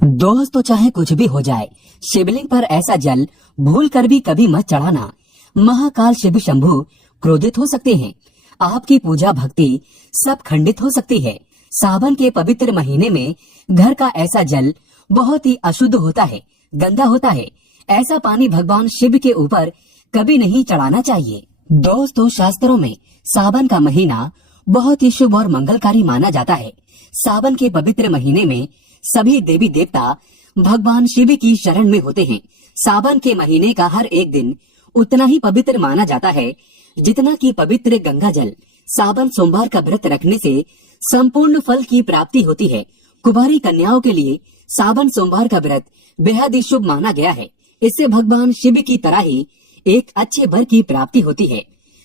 दोस्तों, चाहे कुछ भी हो जाए, शिवलिंग पर ऐसा जल भूल कर भी कभी मत चढ़ाना। महाकाल शिव शंभू क्रोधित हो सकते हैं। आपकी पूजा भक्ति सब खंडित हो सकती है। सावन के पवित्र महीने में घर का ऐसा जल बहुत ही अशुद्ध होता है, गंदा होता है। ऐसा पानी भगवान शिव के ऊपर कभी नहीं चढ़ाना चाहिए। दोस्तों, शास्त्रों में सावन का महीना बहुत ही शुभ और मंगलकारी माना जाता है। सावन के पवित्र महीने में सभी देवी देवता भगवान शिव की शरण में होते हैं। सावन के महीने का हर एक दिन उतना ही पवित्र माना जाता है जितना कि पवित्र गंगा जल। सावन सोमवार का व्रत रखने से संपूर्ण फल की प्राप्ति होती है। कुंवारी कन्याओं के लिए सावन सोमवार का व्रत बेहद ही शुभ माना गया है। इससे भगवान शिव की तरह ही एक अच्छे वर की प्राप्ति होती है।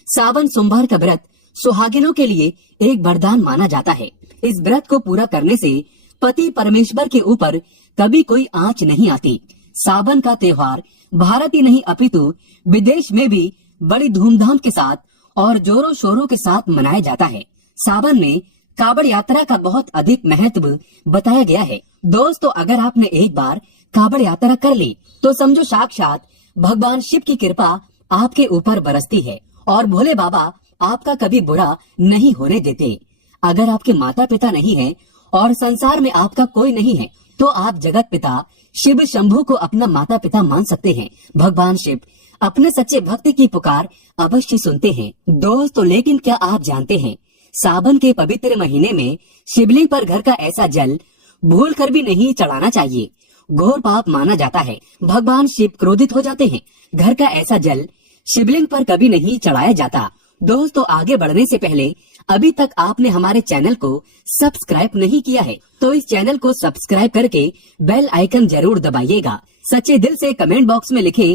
सावन सोमवार का व्रत सुहागिनों के लिए एक वरदान माना जाता है। इस व्रत को पूरा करने से पति परमेश्वर के ऊपर कभी कोई आंच नहीं आती। सावन का त्योहार भारत ही नहीं अपितु विदेश में भी बड़ी धूमधाम के साथ और जोरों शोरों के साथ मनाया जाता है। सावन में कावड़ यात्रा का बहुत अधिक महत्व बताया गया है। दोस्तों, अगर आपने एक बार कावड़ यात्रा कर ली तो समझो साक्षात भगवान शिव की कृपा आपके ऊपर बरसती है और भोले बाबा आपका कभी बुरा नहीं होने देते। अगर आपके माता पिता नहीं है और संसार में आपका कोई नहीं है तो आप जगत पिता शिव शंभू को अपना माता पिता मान सकते हैं। भगवान शिव अपने सच्चे भक्त की पुकार अवश्य सुनते हैं। दोस्तों, लेकिन क्या आप जानते हैं, सावन के पवित्र महीने में शिवलिंग पर घर का ऐसा जल भूल कर भी नहीं चढ़ाना चाहिए। घोर पाप माना जाता है। भगवान शिव क्रोधित हो जाते हैं। घर का ऐसा जल शिवलिंग पर कभी नहीं चढ़ाया जाता। दोस्तों, आगे बढ़ने से पहले अभी तक आपने हमारे चैनल को सब्सक्राइब नहीं किया है तो इस चैनल को सब्सक्राइब करके बेल आइकन जरूर दबाइएगा। सच्चे दिल से कमेंट बॉक्स में लिखे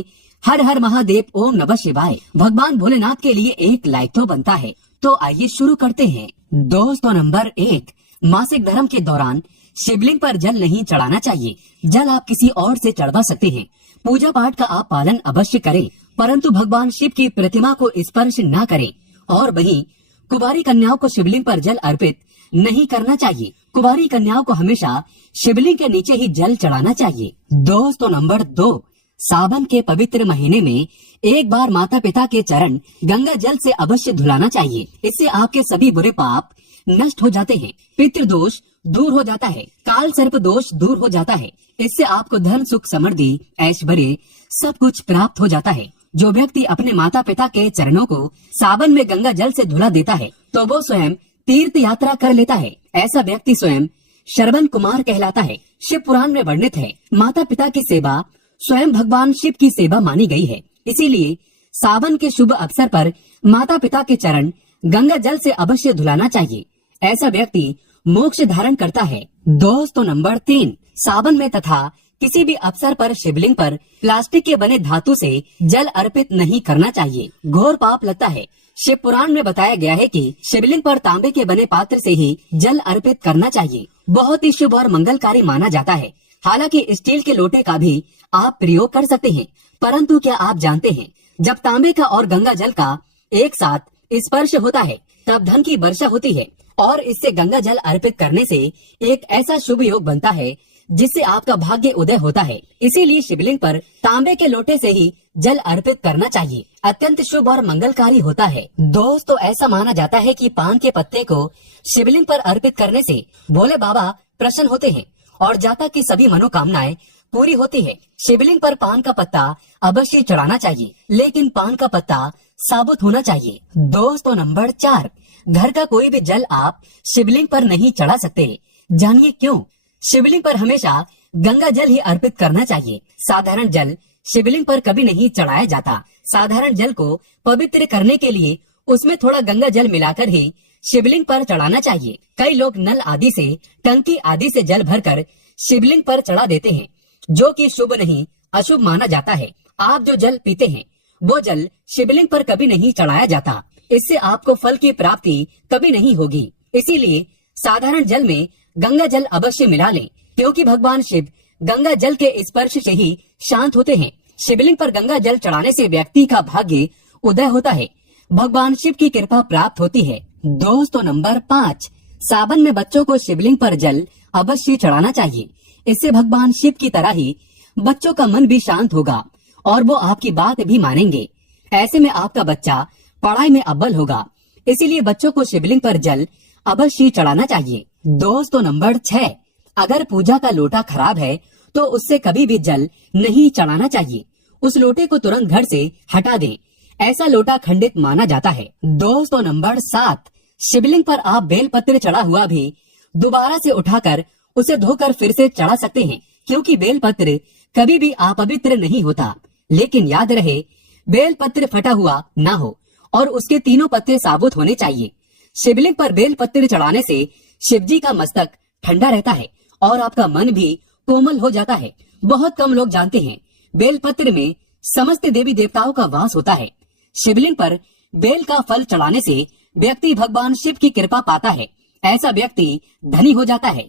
हर हर महादेव, ओम नमः शिवाय। भगवान भोलेनाथ के लिए एक लाइक तो बनता है। तो आइए शुरू करते हैं। दोस्तों, नंबर 1, मासिक धर्म के दौरान शिवलिंग पर जल नहीं चढ़ाना चाहिए। जल आप किसी और से चढ़वा सकते हैं। पूजा पाठ का आप पालन अवश्य करें, परंतु भगवान शिव की प्रतिमा को स्पर्श न करें। और वहीं कुंवारी कन्याओं को शिवलिंग पर जल अर्पित नहीं करना चाहिए। कुंवारी कन्याओं को हमेशा शिवलिंग के नीचे ही जल चढ़ाना चाहिए। दोस्तों, नंबर 2, सावन के पवित्र महीने में एक बार माता पिता के चरण गंगा जल से अवश्य धुलाना चाहिए। इससे आपके सभी बुरे पाप नष्ट हो जाते हैं। पितृदोष दूर हो जाता है। काल सर्प दोष दूर हो जाता है। इससे आपको धन, सुख, समृद्धि, ऐश्वर्य सब कुछ प्राप्त हो जाता है। जो व्यक्ति अपने माता पिता के चरणों को सावन में गंगा जल से धुला देता है तो वो स्वयं तीर्थ यात्रा कर लेता है। ऐसा व्यक्ति स्वयं श्रवण कुमार कहलाता है। शिव पुराण में वर्णित है, माता पिता की सेवा स्वयं भगवान शिव की सेवा मानी गई है। इसीलिए सावन के शुभ अवसर पर माता पिता के चरण गंगा जल से अवश्य धुलाना चाहिए। ऐसा व्यक्ति मोक्ष धारण करता है। दोस्तों, नंबर 3, सावन में तथा किसी भी अवसर पर शिवलिंग पर प्लास्टिक के बने धातु से जल अर्पित नहीं करना चाहिए। घोर पाप लगता है। शिव पुराण में बताया गया है कि शिवलिंग पर तांबे के बने पात्र से ही जल अर्पित करना चाहिए। बहुत ही शुभ और मंगलकारी माना जाता है। हालांकि स्टील के लोटे का भी आप प्रयोग कर सकते हैं, परंतु क्या आप जानते हैं, जब तांबे का और गंगा जल का एक साथ स्पर्श होता है तब धन की वर्षा होती है और इससे गंगा जल अर्पित करने से एक ऐसा शुभ योग बनता है जिससे आपका भाग्य उदय होता है। इसीलिए शिवलिंग पर तांबे के लोटे से ही जल अर्पित करना चाहिए। अत्यंत शुभ और मंगलकारी होता है। दोस्तों, ऐसा माना जाता है कि पान के पत्ते को शिवलिंग पर अर्पित करने से भोले बाबा प्रसन्न होते हैं और जातक की सभी मनोकामनाएं पूरी होती है। शिवलिंग पर पान का पत्ता अवश्य चढ़ाना चाहिए, लेकिन पान का पत्ता साबुत होना चाहिए। दोस्तों, नंबर 4, घर का कोई भी जल आप शिवलिंग पर नहीं चढ़ा सकते। जानिए क्यों। शिवलिंग पर हमेशा गंगा जल ही अर्पित करना चाहिए। साधारण जल शिवलिंग पर कभी नहीं चढ़ाया जाता। साधारण जल को पवित्र करने के लिए उसमें थोड़ा गंगा जल मिलाकर ही शिवलिंग पर चढ़ाना चाहिए। कई लोग नल आदि से, टंकी आदि से जल भरकर शिवलिंग पर चढ़ा देते हैं, जो कि शुभ नहीं, अशुभ माना जाता है। आप जो जल पीते हैं वो जल शिवलिंग पर कभी नहीं चढ़ाया जाता। इससे आपको फल की प्राप्ति कभी नहीं होगी। इसीलिए साधारण जल में गंगा जल अवश्य मिला लें, क्योंकि भगवान शिव गंगा जल के स्पर्श से ही शांत होते हैं। शिवलिंग पर गंगा जल चढ़ाने से व्यक्ति का भाग्य उदय होता है। भगवान शिव की कृपा प्राप्त होती है। दोस्तों, नंबर 5, सावन में बच्चों को शिवलिंग पर जल अवश्य चढ़ाना चाहिए। इससे भगवान शिव की तरह ही बच्चों का मन भी शांत होगा और वो आपकी बात भी मानेंगे। ऐसे में आपका बच्चा पढ़ाई में अव्वल होगा। इसीलिए बच्चों को शिवलिंग पर जल अवश्य चढ़ाना चाहिए। दोस्तों नंबर 6, अगर पूजा का लोटा खराब है तो उससे कभी भी जल नहीं चढ़ाना चाहिए। उस लोटे को तुरंत घर से हटा दें। ऐसा लोटा खंडित माना जाता है। दोस्तों नंबर 7, शिवलिंग पर आप बेलपत्र चढ़ा हुआ भी दोबारा से उठाकर उसे धोकर फिर से चढ़ा सकते हैं, क्योंकि बेलपत्र कभी भी अपवित्र नहीं होता। लेकिन याद रहे, बेलपत्र फटा हुआ ना हो और उसके तीनों पत्ते साबुत होने चाहिए। शिवलिंग पर बेलपत्र चढ़ाने से शिव जी का मस्तक ठंडा रहता है और आपका मन भी कोमल हो जाता है। बहुत कम लोग जानते हैं, बेलपत्र में समस्त देवी देवताओं का वास होता है। शिवलिंग पर बेल का फल चढ़ाने से व्यक्ति भगवान शिव की कृपा पाता है। ऐसा व्यक्ति धनी हो जाता है।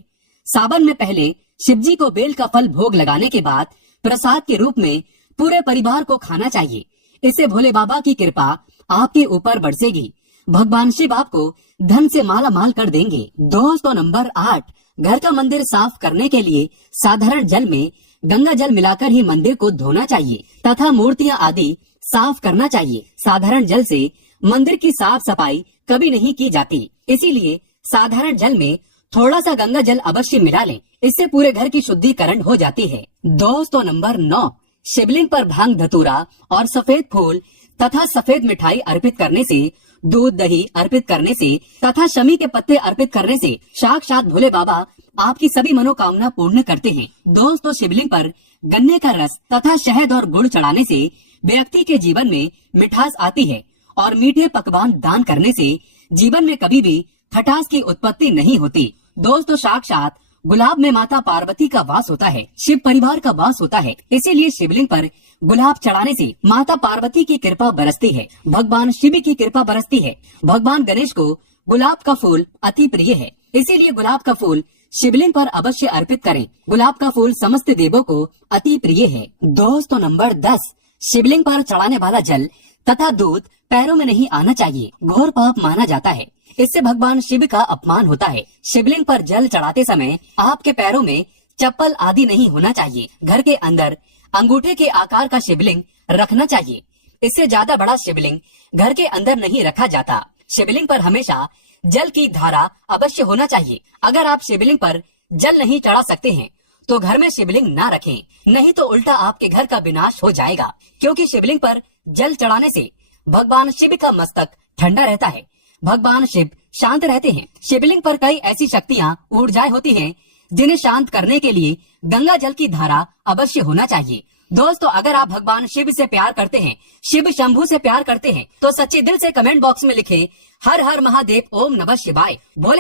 सावन में पहले शिव जी को बेल का फल भोग लगाने के बाद प्रसाद के रूप में पूरे परिवार को खाना चाहिए। इससे भोले बाबा की कृपा आपके ऊपर बरसेगी। भगवान शिव आपको धन से माला माल कर देंगे। दोस्तों नंबर 8, घर का मंदिर साफ करने के लिए साधारण जल में गंगा जल मिलाकर ही मंदिर को धोना चाहिए तथा मूर्तियां आदि साफ करना चाहिए। साधारण जल से मंदिर की साफ सफाई कभी नहीं की जाती। इसीलिए साधारण जल में थोड़ा सा गंगा जल अवश्य मिला लें। इससे पूरे घर की शुद्धिकरण हो जाती है। दोस्तों नंबर 9, शिवलिंग पर भांग धतूरा और सफेद फूल तथा सफेद मिठाई अर्पित करने से, दूध दही अर्पित करने से तथा शमी के पत्ते अर्पित करने से साक्षात भोले बाबा आपकी सभी मनोकामना पूर्ण करते हैं। दोस्तों शिवलिंग पर गन्ने का रस तथा शहद और गुड़ चढ़ाने से व्यक्ति के जीवन में मिठास आती है और मीठे पकवान दान करने से जीवन में कभी भी खटास की उत्पत्ति नहीं होती। दोस्तों साक्षात गुलाब में माता पार्वती का वास होता है, शिव परिवार का वास होता है। इसीलिए शिवलिंग पर गुलाब चढ़ाने से माता पार्वती की कृपा बरसती है, भगवान शिव की कृपा बरसती है। भगवान गणेश को गुलाब का फूल अति प्रिय है। इसीलिए गुलाब का फूल शिवलिंग पर अवश्य अर्पित करें। गुलाब का फूल समस्त देवों को अति प्रिय है। दोस्तों नंबर 10, शिवलिंग पर चढ़ाने वाला जल तथा दूध पैरों में नहीं आना चाहिए। घोर पाप माना जाता है। इससे भगवान शिव का अपमान होता है। शिवलिंग पर जल चढ़ाते समय आपके पैरों में चप्पल आदि नहीं होना चाहिए। घर के अंदर अंगूठे के आकार का शिवलिंग रखना चाहिए। इससे ज्यादा बड़ा शिवलिंग घर के अंदर नहीं रखा जाता। शिवलिंग पर हमेशा जल की धारा अवश्य होना चाहिए। अगर आप शिवलिंग पर जल नहीं चढ़ा सकते हैं तो घर में शिवलिंग ना रखें, नहीं तो उल्टा आपके घर का विनाश हो जाएगा। क्योंकि शिवलिंग पर जल चढ़ाने से भगवान शिव का मस्तक ठंडा रहता है। भगवान शिव शांत रहते हैं। शिवलिंग पर कई ऐसी शक्तियाँ, ऊर्जाएं होती हैं जिन्हें शांत करने के लिए गंगा जल की धारा अवश्य होना चाहिए। दोस्तों अगर आप भगवान शिव से प्यार करते हैं, शिव शंभू से प्यार करते हैं, तो सच्चे दिल से कमेंट बॉक्स में लिखें हर हर महादेव, ओम नमः शिवाय। बोले